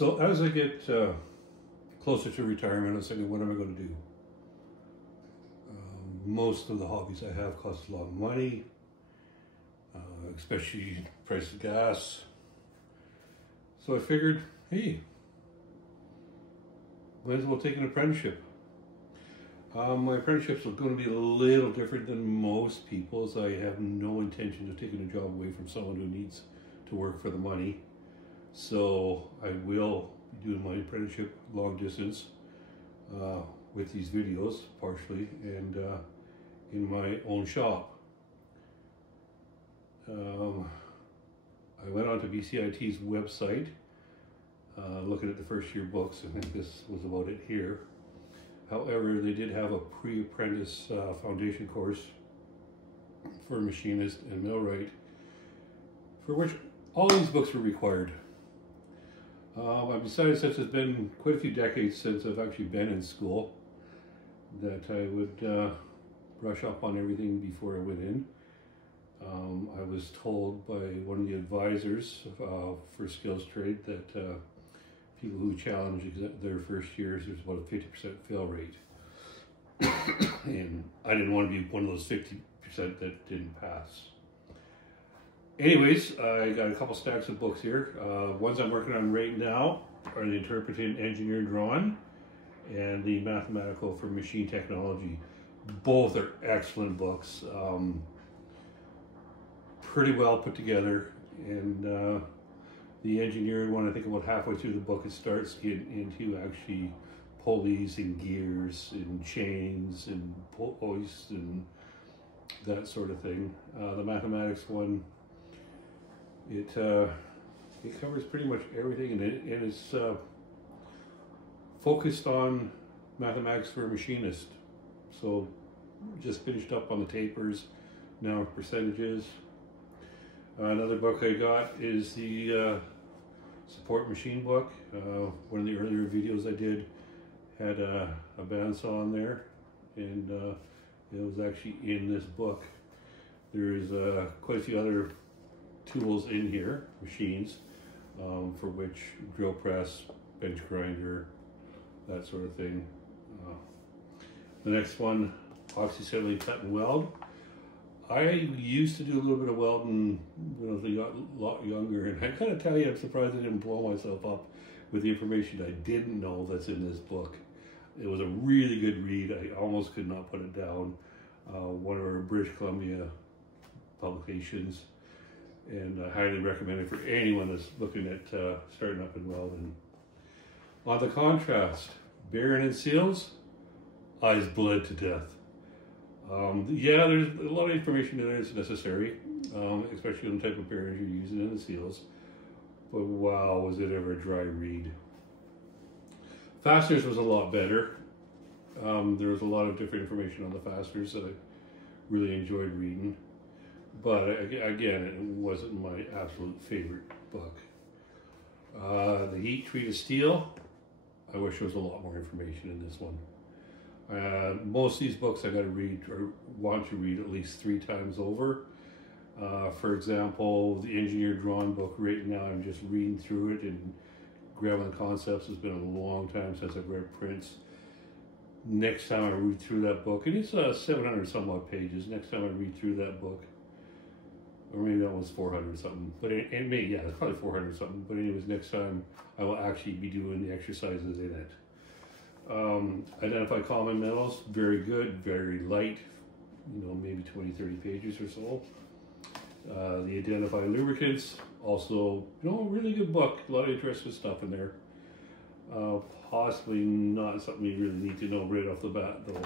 So as I get closer to retirement, I was thinking, what am I going to do? Most of the hobbies I have cost a lot of money, especially the price of gas. So I figured, hey, might as well take an apprenticeship. My apprenticeships are going to be a little different than most people's. I have no intention of taking a job away from someone who needs to work for the money. So I will be doing my apprenticeship long distance with these videos partially, and in my own shop. I went on to BCIT's website looking at the first year books. I think this was about it here. However, they did have a pre-apprentice foundation course for machinist and millwright, for which all these books were required. I've decided, since it's been quite a few decades since I've actually been in school, that I would brush up on everything before I went in. I was told by one of the advisors for skills trade that people who challenge their first years, there's about a 50% fail rate. And I didn't want to be one of those 50% that didn't pass. Anyways, I got a couple stacks of books here. Ones I'm working on right now are the Interpreting Engineer Drawing and the Mathematical for Machine Technology. Both are excellent books. Pretty well put together, and the engineering one, I think about halfway through the book, it starts getting into actually pulleys and gears and chains and hoists and that sort of thing. The mathematics one, it covers pretty much everything, and it's focused on mathematics for a machinist. So just finished up on the tapers, now percentages. Another book I got is the support machine book. One of the earlier videos I did had a bandsaw on there, and it was actually in this book. There's quite a few other tools in here, machines, for which drill press, bench grinder, that sort of thing. The next one, oxy-settling cut and weld. I used to do a little bit of welding when I was a lot younger, and I gotta tell you, I'm surprised I didn't blow myself up with the information I didn't know that's in this book. It was a really good read. I almost could not put it down. One of our British Columbia publications, and I highly recommend it for anyone that's looking at starting up in welding. On the contrast, bearing and seals, eyes bled to death. Yeah, there's a lot of information in there that's necessary, especially on the type of bearings you're using in the seals. But wow, was it ever a dry read. Fasteners was a lot better. There was a lot of different information on the fasteners that I really enjoyed reading. But again, it wasn't my absolute favorite book. The heat treated steel, I wish there was a lot more information in this one. Most of these books I got to read or want to read at least 3 times over. For example, the engineer drawing book right now, I'm just reading through it and grabbing the concepts. It's been a long time since I've read prints. Next time I read through that book, and it's 700 some odd pages. Next time I read through that book, or maybe that was 400 something, but yeah, it's probably 400 something. But anyways, next time I will actually be doing the exercises in it. Identify common metals, very good, very light, maybe 20-30 pages or so. The Identify lubricants, also, really good book, a lot of interesting stuff in there. Possibly not something you really need to know right off the bat though.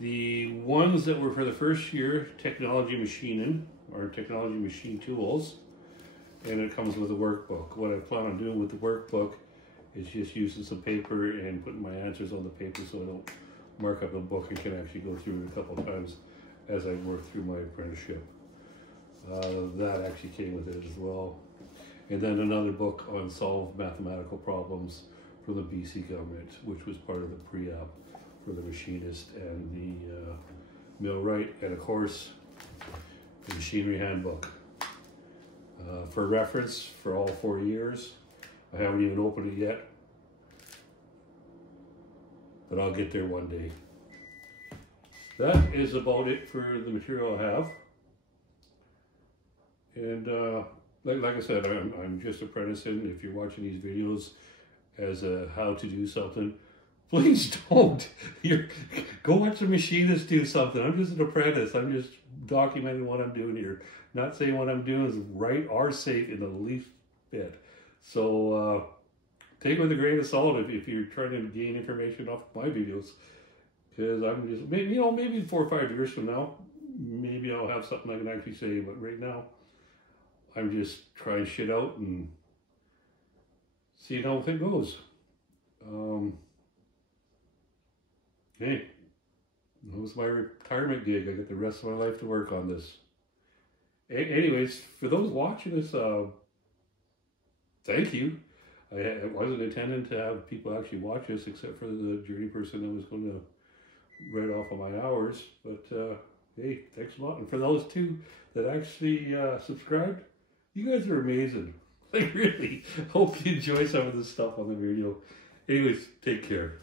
The ones that were for the first year, technology machining, or technology machine tools, and it comes with a workbook. What I plan on doing with the workbook is just using some paper and putting my answers on the paper so I don't mark up the book and can actually go through it a couple of times as I work through my apprenticeship. That actually came with it as well. And then another book on solved mathematical problems from the BC government, which was part of the pre-app for the machinist and the millwright, and of course, the machinery handbook. For reference, for all 4 years, I haven't even opened it yet, but I'll get there one day. That is about it for the material I have. And like I said, I'm just apprenticing. If you're watching these videos as a how to do something, please don't. Go watch a machinist do something. I'm just an apprentice. I'm just documenting what I'm doing here. Not saying what I'm doing is right or safe in the least bit. So take it with a grain of salt if you're trying to gain information off my videos. Because I'm just, maybe, maybe 4 or 5 years from now, maybe I'll have something I can actually say. But right now, I'm just trying shit out and seeing how it goes. Hey, that was my retirement gig. I got the rest of my life to work on this. Anyways, for those watching this, thank you. I wasn't intending to have people actually watch this, except for the journey person that was going to read off of my hours. But hey, thanks a lot. And for those two that actually subscribed, you guys are amazing. Like, really, hope you enjoy some of the stuff on the video. Anyways, take care.